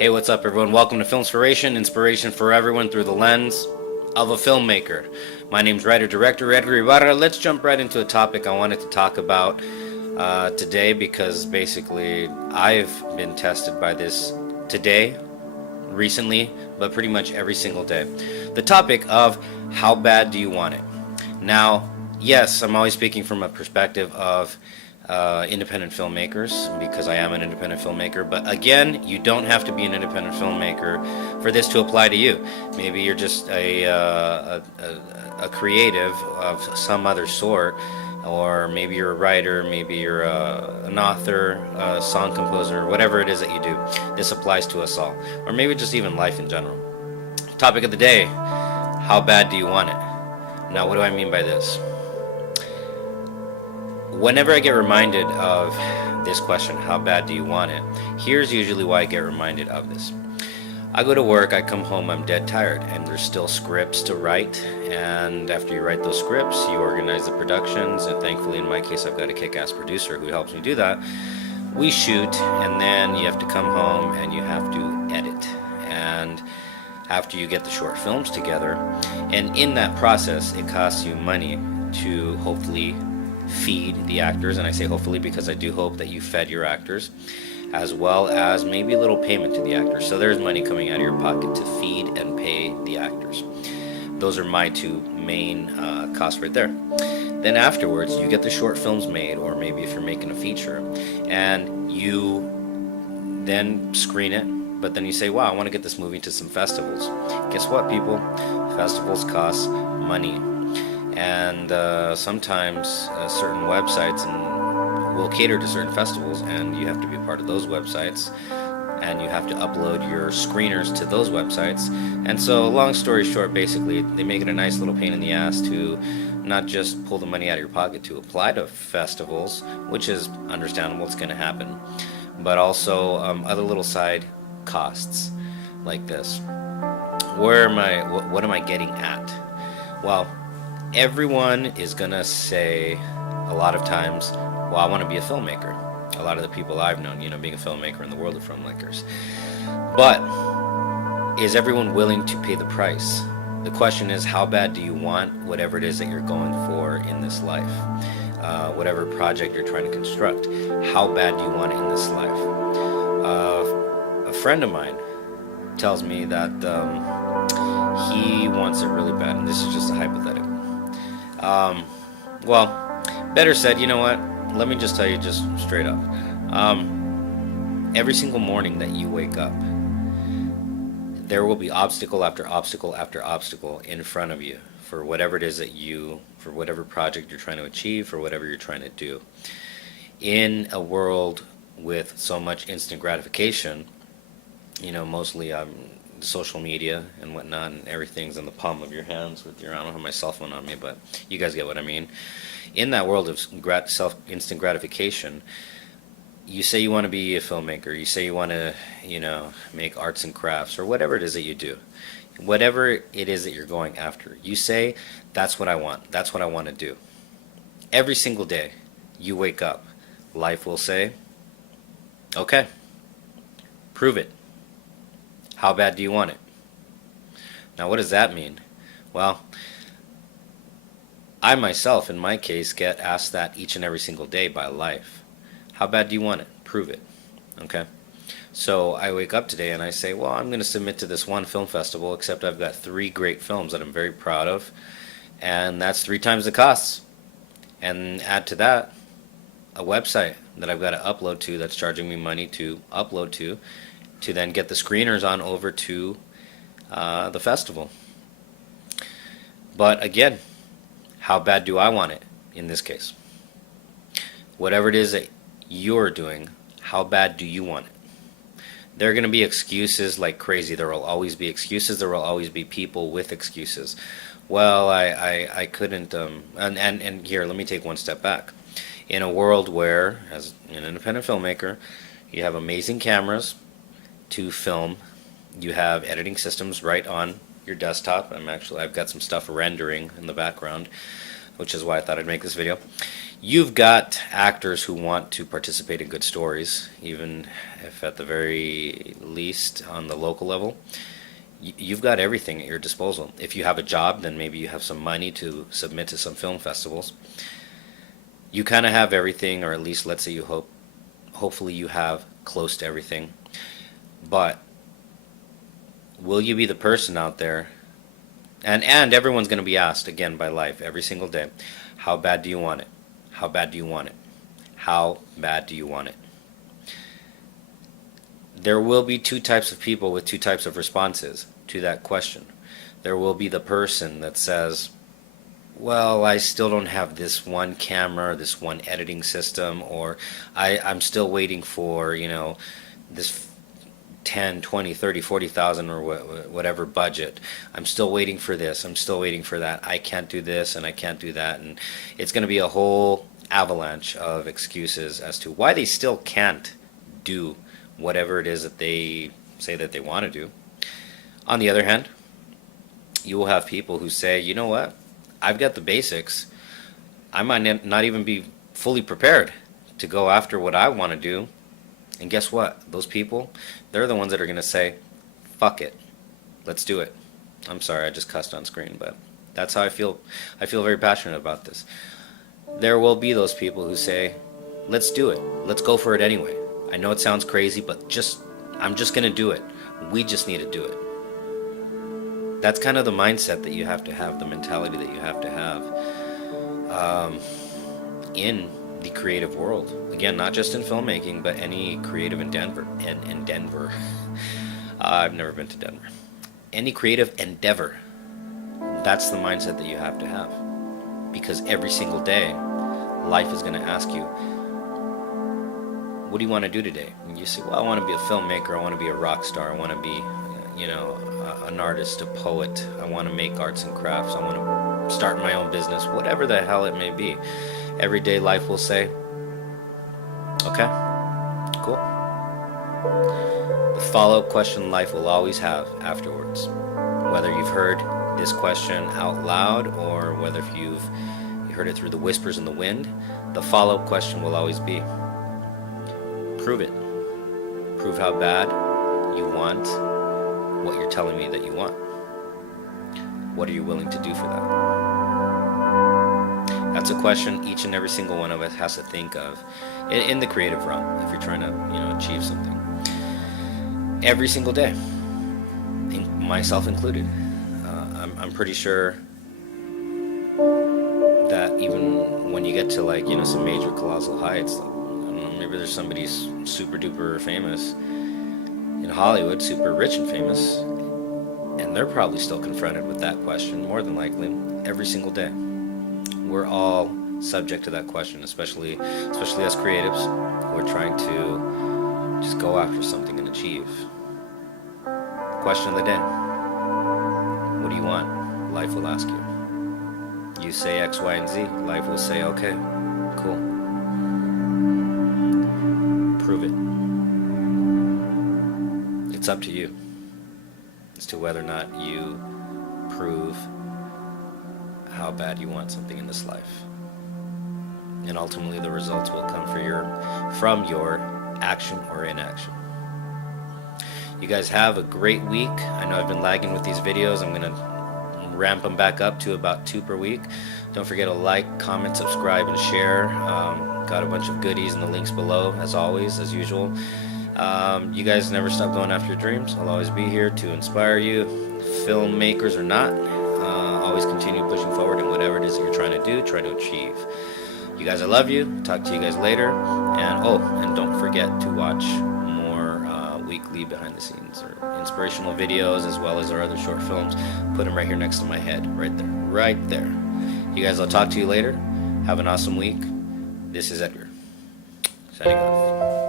Hey, what's up, everyone? Welcome to Filmspiration, inspiration for everyone through the lens of a filmmaker. My name's writer-director Edgar Ibarra. Let's jump right into a topic I wanted to talk about today because basically I've been tested by this today, recently, but pretty much every single day. The topic of how bad do you want it? Now, yes, I'm always speaking from a perspective of independent filmmakers because I am an independent filmmaker, but again, you don't have to be an independent filmmaker for this to apply to you. Maybe you're just a creative of some other sort, or maybe you're a writer, maybe you're an author, a song composer, whatever it is that you do. This applies to us all, or maybe just even life in general. Topic of the day: how bad do you want it? Now, what do I mean by this? Whenever I get reminded of this question, how bad do you want it? Here's usually why I get reminded of this. I go to work, I come home, I'm dead tired, and there's still scripts to write, and after you write those scripts, you organize the productions, and thankfully in my case I've got a kick-ass producer who helps me do that. We shoot, and then you have to come home and you have to edit, and after you get the short films together, and in that process it costs you money to hopefully feed the actors, and I say hopefully because I do hope that you fed your actors, as well as maybe a little payment to the actors. So there's money coming out of your pocket to feed and pay the actors. Those are my two main costs right there. Then afterwards, you get the short films made, or maybe if you're making a feature, and you then screen it, but then you say, wow, I want to get this movie to some festivals. Guess what, people? Festivals cost money. And sometimes certain websites will cater to certain festivals, and you have to be a part of those websites, and you have to upload your screeners to those websites. And so, long story short, basically, they make it a nice little pain in the ass to not just pull the money out of your pocket to apply to festivals, which is understandable, it's going to happen, but also other little side costs like this. What am I getting at? Well, everyone is gonna say a lot of times, well, I want to be a filmmaker. A lot of the people I've known, being a filmmaker in the world of filmmakers. But is everyone willing to pay the price? The question is, how bad do you want whatever it is that you're going for in this life? Whatever project you're trying to construct, how bad do you want it in this life? A friend of mine tells me that he wants it really bad, and this is just a hypothetical. Well, better said, you know what? Let me just tell you just straight up. Every single morning that you wake up, there will be obstacle after obstacle after obstacle in front of you for whatever it is for whatever project you're trying to achieve, for whatever you're trying to do. In a world with so much instant gratification, mostly social media and whatnot, and everything's in the palm of your hands with I don't have my cell phone on me, but you guys get what I mean. In that world of instant gratification, you say you want to be a filmmaker, you say you want to, make arts and crafts, or whatever it is that you do, whatever it is that you're going after, you say, that's what I want, that's what I want to do. Every single day you wake up, life will say, okay, prove it. How bad do you want it? Now, what does that mean? Well, I myself, in my case, get asked that each and every single day by life. How bad do you want it? Prove it. Okay? So I wake up today and I say, well, I'm going to submit to this one film festival, except I've got 3 great films that I'm very proud of, and that's 3 times the costs. And add to that a website that I've got to upload to that's charging me money to upload to then get the screeners on over to the festival. But again, how bad do I want it in this case? Whatever it is that you're doing, how bad do you want it? There are going to be excuses like crazy. There will always be excuses. There will always be people with excuses. Well, I couldn't, and here, let me take one step back. In a world where, as an independent filmmaker, you have amazing cameras to film, you have editing systems right on your desktop. I've got some stuff rendering in the background. which is why I thought I'd make this video. You've got actors who want to participate in good stories, even if at the very least on the local level. You've got everything at your disposal. If you have a job, then maybe you have some money to submit to some film festivals. You kind of have everything, or at least let's say hopefully you have close to everything. But will you be the person out there, and everyone's going to be asked again by life every single day, how bad do you want it? How bad do you want it? How bad do you want it? There will be two types of people with two types of responses to that question. There will be the person that says, well, I still don't have this one camera, this one editing system, or I'm still waiting for, this 10, 20, 30, 40,000 or whatever budget. I'm still waiting for this. I'm still waiting for that. I can't do this and I can't do that. And it's going to be a whole avalanche of excuses as to why they still can't do whatever it is that they say that they want to do. On the other hand, you will have people who say, you know what? I've got the basics. I might not even be fully prepared to go after what I want to do. And guess what? Those people, they're the ones that are going to say, fuck it. Let's do it. I'm sorry, I just cussed on screen, but that's how I feel. I feel very passionate about this. There will be those people who say, let's do it. Let's go for it anyway. I know it sounds crazy, but I'm just going to do it. We just need to do it. That's kind of the mindset that you have to have, the mentality that you have to have in the creative world. Again, not just in filmmaking, but any creative endeavor. In Denver. I've never been to Denver. Any creative endeavor. That's the mindset that you have to have. Because every single day, life is going to ask you, what do you want to do today? And you say, well, I want to be a filmmaker. I want to be a rock star. I want to be, an artist, a poet. I want to make arts and crafts. I want to start my own business. Whatever the hell it may be. Every day life will say, okay, cool. The follow-up question life will always have afterwards. Whether you've heard this question out loud or whether you heard it through the whispers in the wind, the follow-up question will always be, prove it. Prove how bad you want what you're telling me that you want. What are you willing to do for that? That's a question each and every single one of us has to think of in the creative realm if you're trying to, achieve something. Every single day, myself included. I'm pretty sure that even when you get to some major colossal heights, I don't know, maybe there's somebody super duper famous in Hollywood, super rich and famous, and they're probably still confronted with that question, more than likely, every single day. We're all subject to that question, especially as creatives who are trying to just go after something and achieve. Question of the day. What do you want? Life will ask you. You say X, Y, and Z. Life will say, okay, cool. Prove it. It's up to you as to whether or not you prove how bad you want something in this life. And ultimately the results will come from your action or inaction. You guys have a great week. I know I've been lagging with these videos. I'm going to ramp them back up to about 2 per week. Don't forget to like, comment, subscribe, and share. Got a bunch of goodies in the links below, as always, as usual. You guys never stop going after your dreams. I'll always be here to inspire you, filmmakers or not. Always continue pushing forward in whatever it is that you're trying to do, try to achieve. You guys, I love you. Talk to you guys later. And don't forget to watch more weekly behind the scenes or inspirational videos, as well as our other short films. Put them right here next to my head, right there. You guys, I'll talk to you later. Have an awesome week. This is Edgar, signing off.